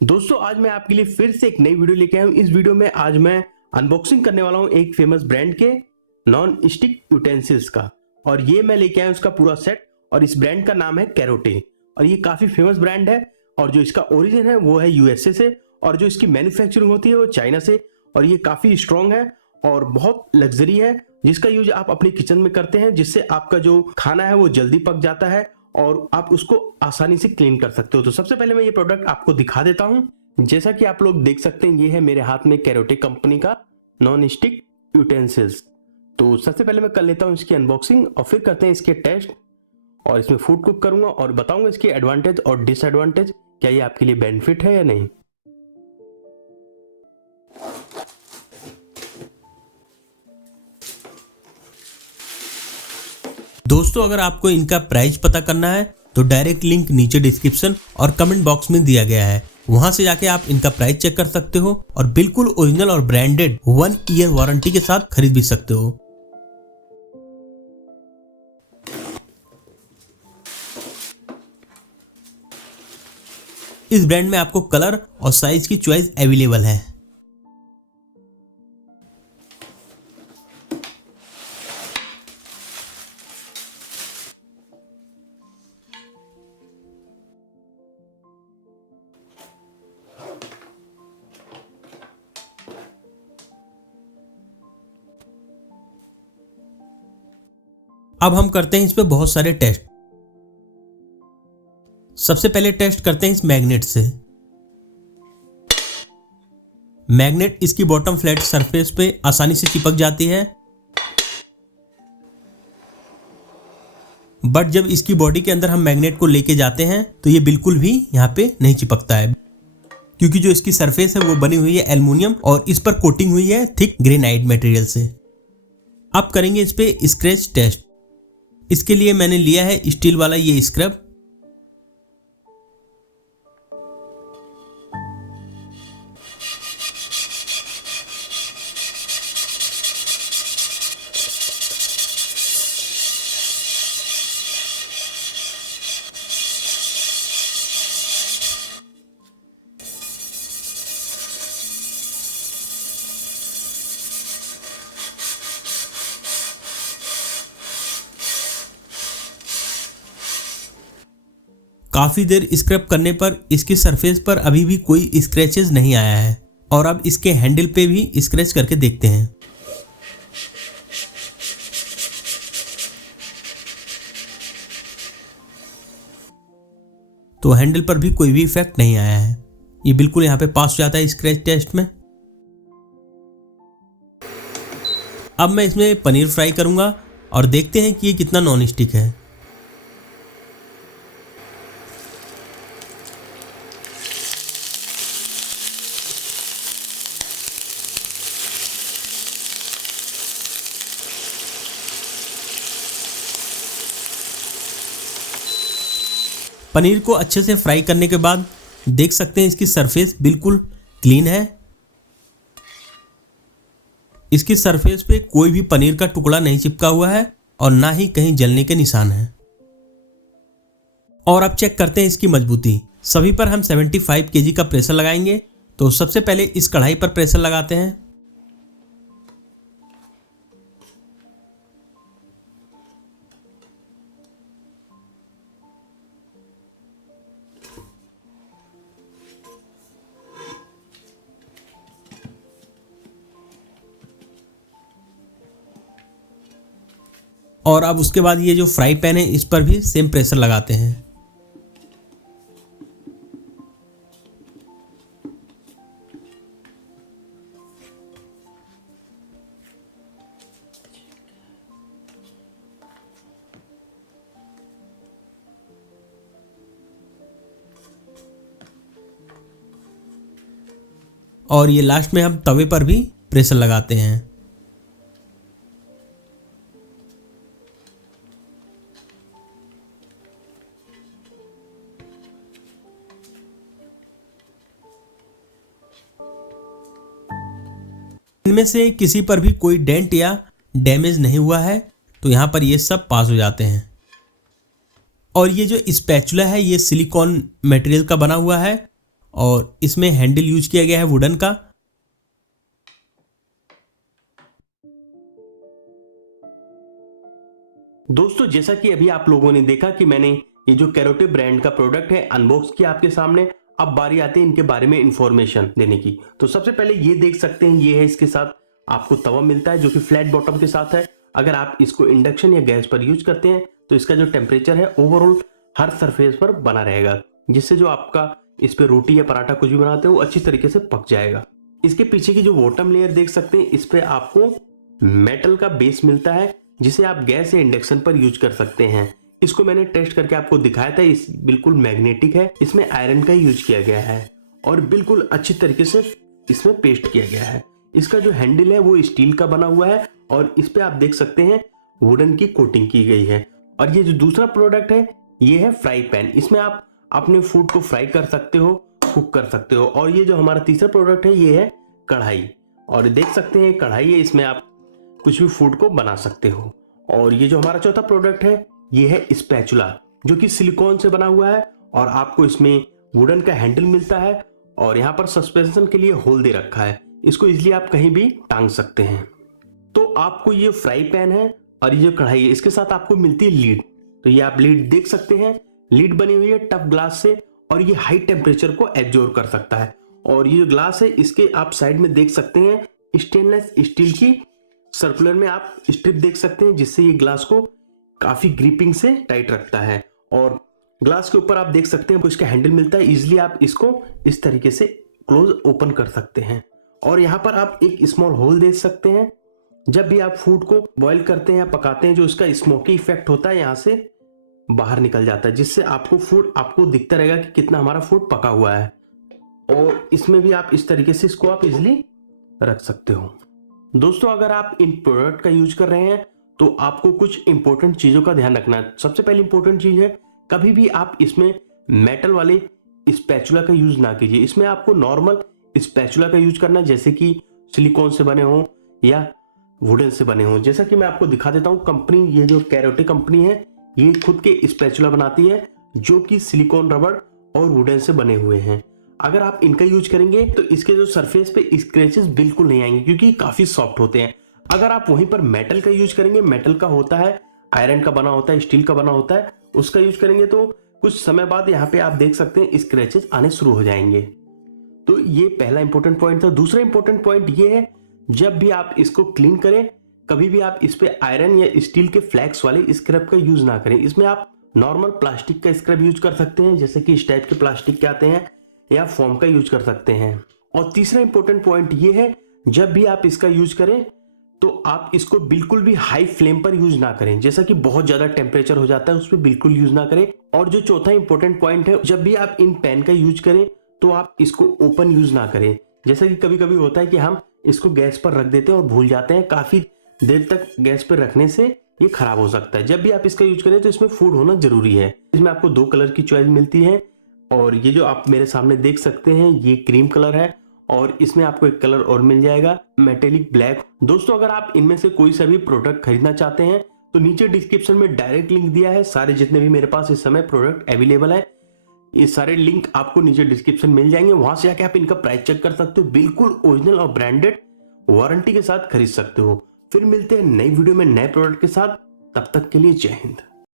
दोस्तों आज मैं आपके लिए फिर से एक नई वीडियो लेके आया हूँ। इस वीडियो में आज मैं अनबॉक्सिंग करने वाला हूँ एक फेमस ब्रांड के नॉन स्टिक यूटेंसिल्स का। और ये मैं लेके आया हूँ उसका पूरा सेट। और इस ब्रांड का नाम है कैरोटे और ये काफी फेमस ब्रांड है। और जो इसका ओरिजिन है वो है यूएसए से और जो इसकी मैन्युफैक्चरिंग होती है वो चाइना से। और ये काफी स्ट्रॉन्ग है और बहुत लग्जरी है, जिसका यूज आप अपने किचन में करते हैं, जिससे आपका जो खाना है वो जल्दी पक जाता है और आप उसको आसानी से क्लीन कर सकते हो। तो सबसे पहले मैं ये प्रोडक्ट आपको दिखा देता हूं। जैसा कि आप लोग देख सकते हैं, ये है मेरे हाथ में कैरोटे कंपनी का नॉन स्टिक यूटेंसिल्स। तो सबसे पहले मैं कर लेता हूं इसकी अनबॉक्सिंग और फिर करते हैं इसके टेस्ट और इसमें फूड कुक करूंगा और बताऊंगा इसके एडवांटेज और डिसएडवांटेज, क्या ये आपके लिए बेनिफिट है या नहीं। दोस्तों अगर आपको इनका प्राइस पता करना है तो डायरेक्ट लिंक नीचे डिस्क्रिप्शन और कमेंट बॉक्स में दिया गया है, वहां से जाके आप इनका प्राइस चेक कर सकते हो और बिल्कुल ओरिजिनल और ब्रांडेड 1 ईयर वारंटी के साथ खरीद भी सकते हो। इस ब्रांड में आपको कलर और साइज की चॉइस अवेलेबल है। अब हम करते हैं इस पे बहुत सारे टेस्ट। सबसे पहले टेस्ट करते हैं इस मैग्नेट से। मैग्नेट इसकी बॉटम फ्लैट सरफेस पे आसानी से चिपक जाती है, बट जब इसकी बॉडी के अंदर हम मैग्नेट को लेके जाते हैं तो ये बिल्कुल भी यहाँ पे नहीं चिपकता है, क्योंकि जो इसकी सरफेस है वो बनी हुई है एल्युमिनियम और इस पर कोटिंग हुई है थिक ग्रेनाइट मटेरियल से। अब करेंगे इस पे स्क्रैच टेस्ट। इसके लिए मैंने लिया है स्टील वाला ये स्क्रब। काफी देर स्क्रब करने पर इसकी सरफेस पर अभी भी कोई स्क्रैचेस नहीं आया है और अब इसके हैंडल पे भी स्क्रैच करके देखते हैं। तो हैंडल पर भी कोई भी इफेक्ट नहीं आया है, ये बिल्कुल यहाँ पे पास हो जाता है स्क्रैच टेस्ट में। अब मैं इसमें पनीर फ्राई करूंगा और देखते हैं कि ये कितना नॉन स्टिक है। पनीर को अच्छे से फ्राई करने के बाद देख सकते हैं इसकी सरफेस बिल्कुल क्लीन है। इसकी सरफेस पे कोई भी पनीर का टुकड़ा नहीं चिपका हुआ है और ना ही कहीं जलने के निशान हैं। और अब चेक करते हैं इसकी मजबूती। सभी पर हम 75 केजी का प्रेशर लगाएंगे। तो सबसे पहले इस कढ़ाई पर प्रेशर लगाते हैं। और अब उसके बाद ये जो फ्राई पैन है इस पर भी सेम प्रेशर लगाते हैं। और ये लास्ट में हम तवे पर भी प्रेशर लगाते हैं। इनमें से किसी पर भी कोई डेंट या डैमेज नहीं हुआ है, तो यहाँ पर ये सब पास हो जाते हैं। और ये जो स्पैचुला है ये सिलिकॉन मटेरियल का बना हुआ है और इसमें हैंडल यूज किया गया है वुडन का। दोस्तों जैसा कि अभी आप लोगों ने देखा कि मैंने ये जो कैरोटे ब्रांड का प्रोडक्ट है अनबॉक्स किया आपके सामने। अब बारी आती है इनके बारे में इंफॉर्मेशन देने की। तो सबसे पहले ये देख सकते हैं, ये है इसके साथ आपको तवा मिलता है जो कि फ्लैट बॉटम के साथ है। अगर आप इसको इंडक्शन या गैस पर यूज करते हैं तो इसका जो टेम्परेचर है ओवरऑल हर सरफेस पर बना रहेगा, जिससे जो आपका इस पे रोटी या पराठा कुछ भी बनाते हो वो अच्छी तरीके से पक जाएगा। इसके पीछे की जो बॉटम लेयर देख सकते हैं, इस पे आपको मेटल का बेस मिलता है जिसे आप गैस या इंडक्शन पर यूज कर सकते हैं। इसको मैंने टेस्ट करके आपको दिखाया था, इस बिल्कुल मैग्नेटिक है, इसमें आयरन का यूज किया गया है और बिल्कुल अच्छी तरीके से इसमें पेस्ट किया गया है। इसका जो हैंडल है वो स्टील का बना हुआ है और इस पे आप देख सकते हैं वुडन की कोटिंग की गई है। और ये जो दूसरा प्रोडक्ट है ये है फ्राई पैन। इसमें आप अपने फूड को फ्राई कर सकते हो, कुक कर सकते हो। और ये जो हमारा तीसरा प्रोडक्ट है ये है कढ़ाई, और देख सकते हैं कढ़ाई है, इसमें आप कुछ भी फूड को बना सकते हो। और ये जो हमारा चौथा प्रोडक्ट है ये है स्पैचुला, जो कि सिलिकॉन से बना हुआ है और आपको इसमें वुडन का हैंडल मिलता है और यहाँ पर सस्पेंशन के लिए होल दे रखा है, इसको इजीली आप कहीं भी टांग सकते हैं। तो आपको ये फ्राई पैन है और ये जो कढ़ाई है इसके साथ आपको मिलती है लीड। तो ये आप लीड देख सकते हैं, लीड बनी हुई है टफ ग्लास से और ये हाई टेम्परेचर को एब्जॉर्ब कर सकता है। और ये जो ग्लास है इसके आप साइड में देख सकते हैं स्टेनलेस स्टील की सर्कुलर में आप स्ट्रिप देख सकते हैं, जिससे ये ग्लास को काफी ग्रिपिंग से टाइट रखता है। और ग्लास के ऊपर आप देख सकते हैं इसका हैंडल मिलता है, इजिली आप इसको इस तरीके से क्लोज ओपन कर सकते हैं। और यहाँ पर आप एक स्मॉल होल दे सकते हैं, जब भी आप फूड को बॉईल करते हैं या पकाते हैं जो इसका स्मोकी इफेक्ट होता है यहाँ से बाहर निकल जाता है, जिससे आपको फूड आपको दिखता रहेगा कि कितना हमारा फूड पका हुआ है। और इसमें भी आप इस तरीके से इसको आप इजिली रख सकते हो। दोस्तों अगर आप इन प्रोडक्ट का यूज कर रहे हैं तो आपको कुछ इंपॉर्टेंट चीजों का ध्यान रखना है। सबसे पहली इंपॉर्टेंट चीज है, कभी भी आप इसमें मेटल वाले स्पैचुला का यूज ना कीजिए। इसमें आपको नॉर्मल स्पैचुला का यूज करना है, जैसे कि सिलिकॉन से बने हो या वुडन से बने हो। जैसा कि मैं आपको दिखा देता हूँ, कंपनी ये जो कैरोटे कंपनी है ये खुद के स्पैचुला बनाती है जो कि सिलिकॉन रबड़ और वुडन से बने हुए हैं। अगर आप इनका यूज करेंगे तो इसके जो सरफेस पे स्क्रैचेस बिल्कुल नहीं आएंगे क्योंकि काफी सॉफ्ट होते हैं। अगर आप वहीं पर मेटल का यूज करेंगे, मेटल का होता है, आयरन का बना होता है, स्टील का बना होता है, उसका यूज करेंगे तो कुछ समय बाद यहाँ पे आप देख सकते हैं स्क्रैचेस आने शुरू हो जाएंगे। तो ये पहला इंपॉर्टेंट पॉइंट था। दूसरा इंपॉर्टेंट पॉइंट ये है, जब भी आप इसको क्लीन करें कभी भी आप इस पे आयरन या स्टील के फ्लैक्स वाले स्क्रब का यूज ना करें। इसमें आप नॉर्मल प्लास्टिक का स्क्रब यूज कर सकते हैं, जैसे कि इस टाइप के प्लास्टिक के आते हैं, या फोम का यूज कर सकते हैं। और तीसरा इंपॉर्टेंट पॉइंट ये है, जब भी आप इसका यूज करें तो आप इसको बिल्कुल भी हाई फ्लेम पर यूज ना करें, जैसा कि बहुत ज्यादा टेम्परेचर हो जाता है उस पर बिल्कुल यूज ना करें। और जो चौथा इंपॉर्टेंट पॉइंट है, जब भी आप इन पैन का यूज करें तो आप इसको ओपन यूज ना करें। जैसा कि कभी कभी होता है कि हम इसको गैस पर रख देते हैं और भूल जाते हैं, काफी देर तक गैस पर रखने से ये खराब हो सकता है। जब भी आप इसका यूज करें तो इसमें फूड होना जरूरी है। इसमें आपको 2 कलर की चॉइस मिलती है और ये जो आप मेरे सामने देख सकते हैं ये क्रीम कलर है और इसमें आपको एक कलर और मिल जाएगा मेटेलिक ब्लैक। दोस्तों अगर आप इनमें से कोई सा भी प्रोडक्ट खरीदना चाहते हैं तो नीचे डिस्क्रिप्शन में डायरेक्ट लिंक दिया है। सारे जितने भी मेरे पास इस समय प्रोडक्ट अवेलेबल है, ये सारे लिंक आपको नीचे डिस्क्रिप्शन मिल जाएंगे। वहां से आके आप इनका प्राइस चेक कर सकते हो, बिल्कुल ओरिजिनल और ब्रांडेड वारंटी के साथ खरीद सकते हो। फिर मिलते हैं नई वीडियो में नए प्रोडक्ट के साथ, तब तक के लिए जय हिंद।